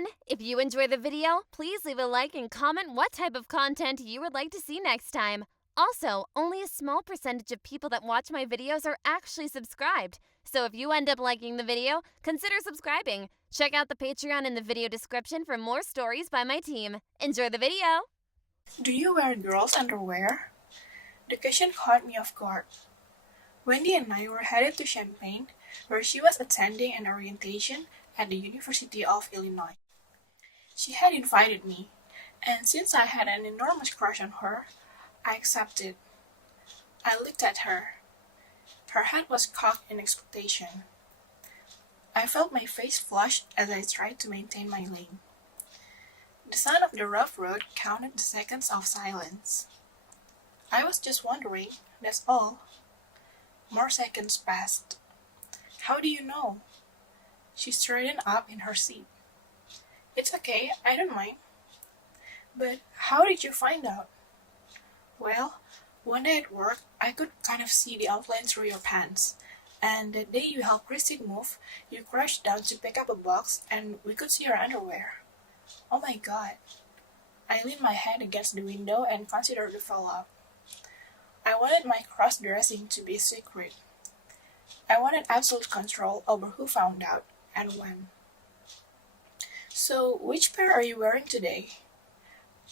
everyone! If you enjoy the video, please leave a like and comment what type of content you would like to see next time. Also, only a small percentage of people that watch my videos are actually subscribed. So if you end up liking the video, consider subscribing. Check out the Patreon in the video description for more stories by my team. Enjoy the video! Do you wear girls' underwear? The question caught me off guard. Wendy and I were headed to Champaign, where she was attending an orientation at the University of Illinois. She had invited me, and since I had an enormous crush on her, I accepted. I looked at her. Her head was cocked in expectation. I felt my face flush as I tried to maintain my lane. The sound of the rough road counted the seconds of silence. I was just wondering, that's all. More seconds passed. How do you know? She straightened up in her seat. It's okay, I don't mind. But how did you find out? Well, one day at work, I could kind of see the outline through your pants. And the day you helped Christine move, you crouched down to pick up a box and we could see your underwear. Oh my god. I leaned my head against the window and considered the fallout. I wanted my cross-dressing to be secret. I wanted absolute control over who found out and when. So, which pair are you wearing today?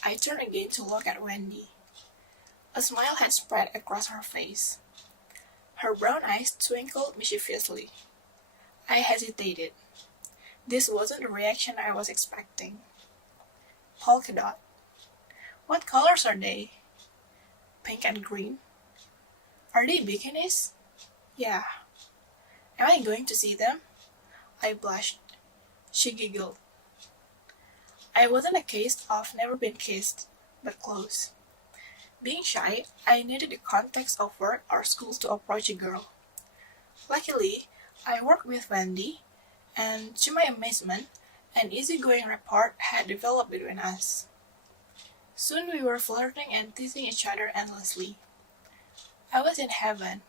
I turned again to look at Wendy. A smile had spread across her face. Her brown eyes twinkled mischievously. I hesitated. This wasn't the reaction I was expecting. Polka dot. What colors are they? Pink and green. Are they bikinis? Yeah. Am I going to see them? I blushed. She giggled. I wasn't a case of never been kissed, but close. Being shy, I needed the context of work or school to approach a girl. Luckily, I worked with Wendy, and to my amazement, an easygoing rapport had developed between us. Soon we were flirting and teasing each other endlessly. I was in heaven,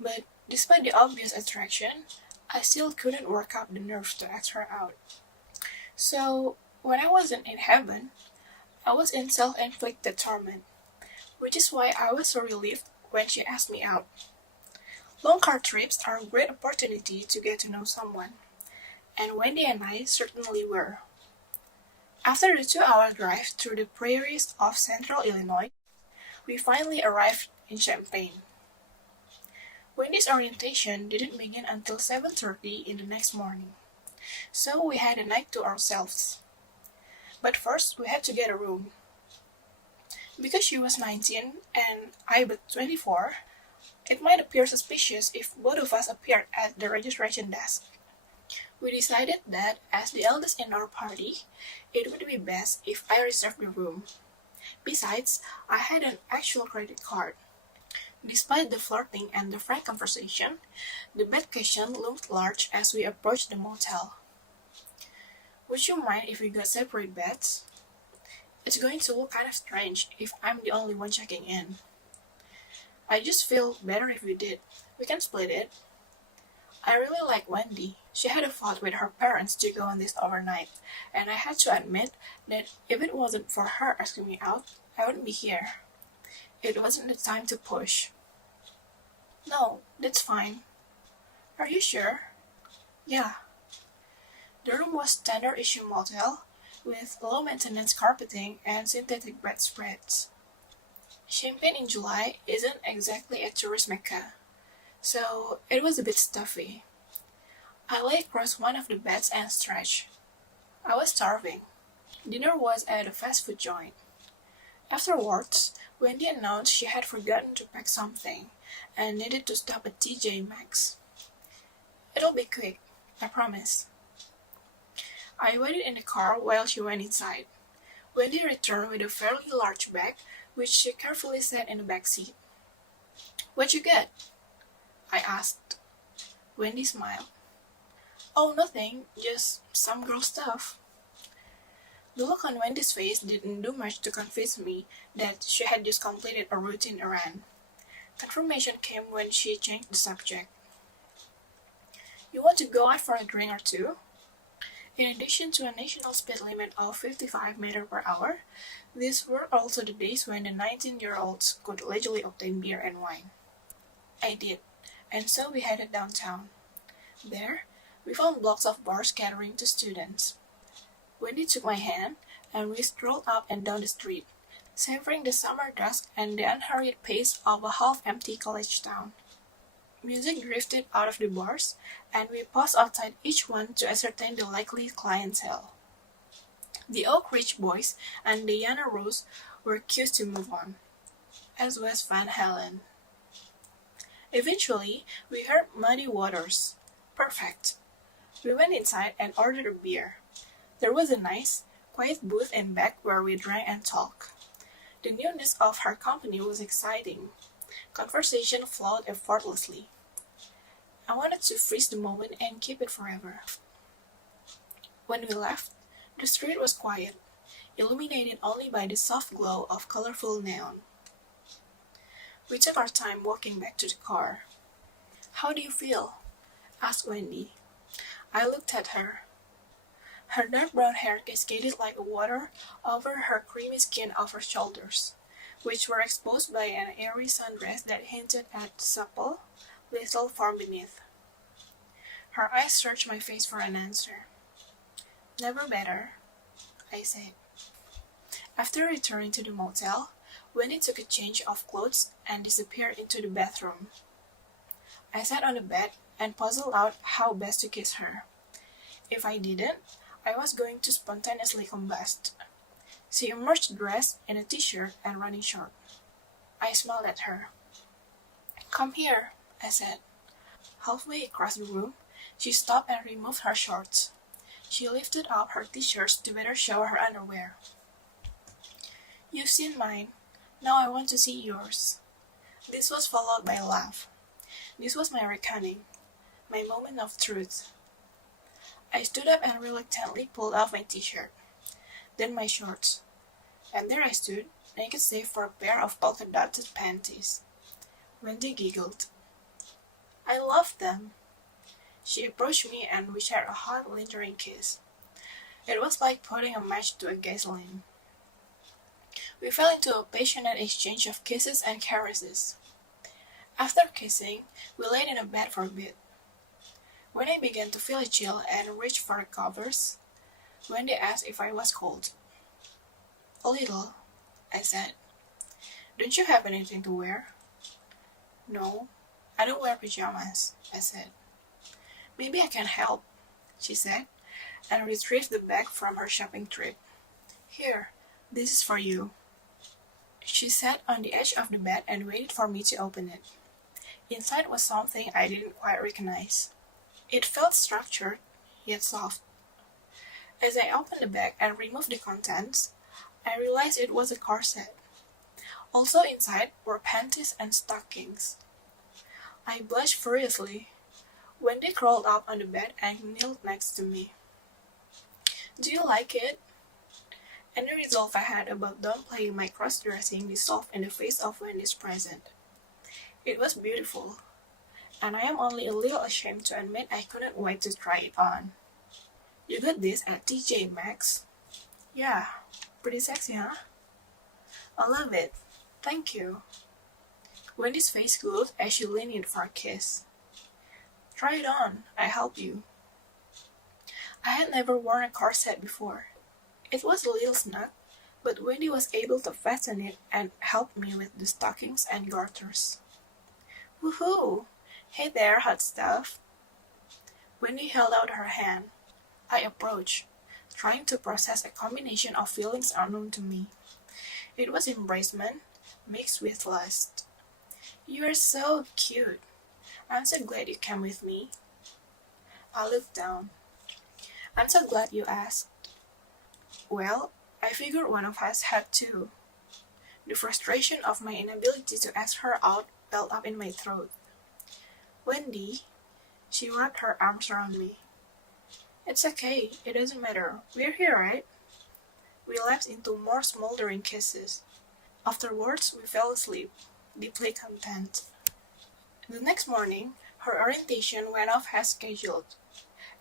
but despite the obvious attraction, I still couldn't work up the nerve to ask her out. So, when I wasn't in heaven, I was in self-inflicted torment, which is why I was so relieved when she asked me out. Long car trips are a great opportunity to get to know someone, and Wendy and I certainly were. After the 2-hour drive through the prairies of central Illinois, we finally arrived in Champaign. Wendy's orientation didn't begin until 7:30 in the next morning, so we had a night to ourselves. But first, we had to get a room. Because she was 19 and I was 24, it might appear suspicious if both of us appeared at the registration desk. We decided that, as the eldest in our party, it would be best if I reserved the room. Besides, I had an actual credit card. Despite the flirting and the frank conversation, the bed question loomed large as we approached the motel. Would you mind if we got separate beds? It's going to look kind of strange if I'm the only one checking in. I just feel better if we did. We can split it. I really like Wendy. She had a fight with her parents to go on this overnight, and I had to admit that if it wasn't for her asking me out, I wouldn't be here. It wasn't the time to push. No, that's fine. Are you sure? Yeah. The room was standard issue motel, with low maintenance carpeting and synthetic bedspreads. Champaign in July isn't exactly a tourist mecca, so it was a bit stuffy. I lay across one of the beds and stretched. I was starving. Dinner was at a fast food joint. Afterwards, Wendy announced she had forgotten to pack something and needed to stop at TJ Maxx. It'll be quick, I promise. I waited in the car while she went inside. Wendy returned with a fairly large bag, which she carefully set in the back seat. What'd you get? I asked. Wendy smiled. Oh, nothing, just some girl stuff. The look on Wendy's face didn't do much to convince me that she had just completed a routine errand. Confirmation came when she changed the subject. You want to go out for a drink or two? In addition to a national speed limit of 55 meters per hour, these were also the days when the 19-year-olds could legally obtain beer and wine. I did, and so we headed downtown. There, we found blocks of bars catering to students. Wendy took my hand, and we strolled up and down the street, savoring the summer dusk and the unhurried pace of a half-empty college town. Music drifted out of the bars, and we paused outside each one to ascertain the likely clientele. The Oak Ridge Boys and Diana Ross were cues to move on, as was Van Halen. Eventually, we heard Muddy Waters. Perfect. We went inside and ordered a beer. There was a nice, quiet booth in back where we drank and talked. The newness of her company was exciting. Conversation flowed effortlessly. I wanted to freeze the moment and keep it forever. When we left, the street was quiet, illuminated only by the soft glow of colorful neon. We took our time walking back to the car. "How do you feel?" asked Wendy. I looked at her. Her dark brown hair cascaded like water over her creamy skin of her shoulders, which were exposed by an airy sundress that hinted at supple, little form beneath. Her eyes searched my face for an answer. "Never better," I said. After returning to the motel, Wendy took a change of clothes and disappeared into the bathroom. I sat on the bed and puzzled out how best to kiss her. If I didn't, I was going to spontaneously combust. She emerged dressed in a t-shirt and running shorts. I smiled at her. "Come here," I said. Halfway across the room, she stopped and removed her shorts. She lifted up her t-shirts to better show her underwear. "You've seen mine. Now I want to see yours." This was followed by a laugh. This was my reckoning, my moment of truth. I stood up and reluctantly pulled off my t-shirt, then my shorts, and there I stood, naked save for a pair of polka-dotted panties. Wendy giggled. I loved them. She approached me and we shared a hot, lingering kiss. It was like putting a match to a gasoline. We fell into a passionate exchange of kisses and caresses. After kissing, we laid in a bed for a bit. When I began to feel a chill and reached for the covers, Wendy asked if I was cold. "A little," I said. "Don't you have anything to wear?" "No, I don't wear pajamas," I said. "Maybe I can help," she said, and retrieved the bag from her shopping trip. "Here, this is for you." She sat on the edge of the bed and waited for me to open it. Inside was something I didn't quite recognize. It felt structured, yet soft. As I opened the bag and removed the contents, I realized it was a corset. Also inside were panties and stockings. I blushed furiously. Wendy crawled up on the bed and knelt next to me. "Do you like it?" Any resolve I had about downplaying my cross-dressing dissolved in the face of Wendy's present. It was beautiful, and I am only a little ashamed to admit I couldn't wait to try it on. "You got this at TJ Maxx?" "Yeah, pretty sexy, huh?" "I love it. Thank you." Wendy's face glowed as she leaned in for a kiss. "Try it on, I help you." I had never worn a corset before. It was a little snug, but Wendy was able to fasten it and help me with the stockings and garters. "Woohoo! Hey there, hot stuff." Wendy held out her hand. I approached, trying to process a combination of feelings unknown to me. It was embracement mixed with lust. "You are so cute. I'm so glad you came with me." I looked down. "I'm so glad you asked." Well, I figured one of us had to. The frustration of my inability to ask her out welled up in my throat. "Wendy," she wrapped her arms around me. "It's okay, it doesn't matter. We're here, right?" We lapsed into more smoldering kisses. Afterwards, we fell asleep, deeply content. The next morning, her orientation went off as scheduled.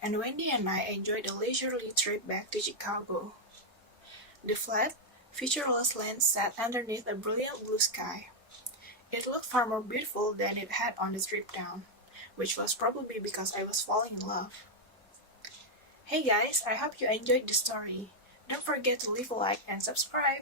and Wendy and I enjoyed a leisurely trip back to Chicago. The flat, featureless land sat underneath a brilliant blue sky. It looked far more beautiful than it had on the trip down, which was probably because I was falling in love. Hey guys, I hope you enjoyed the story. Don't forget to leave a like and subscribe.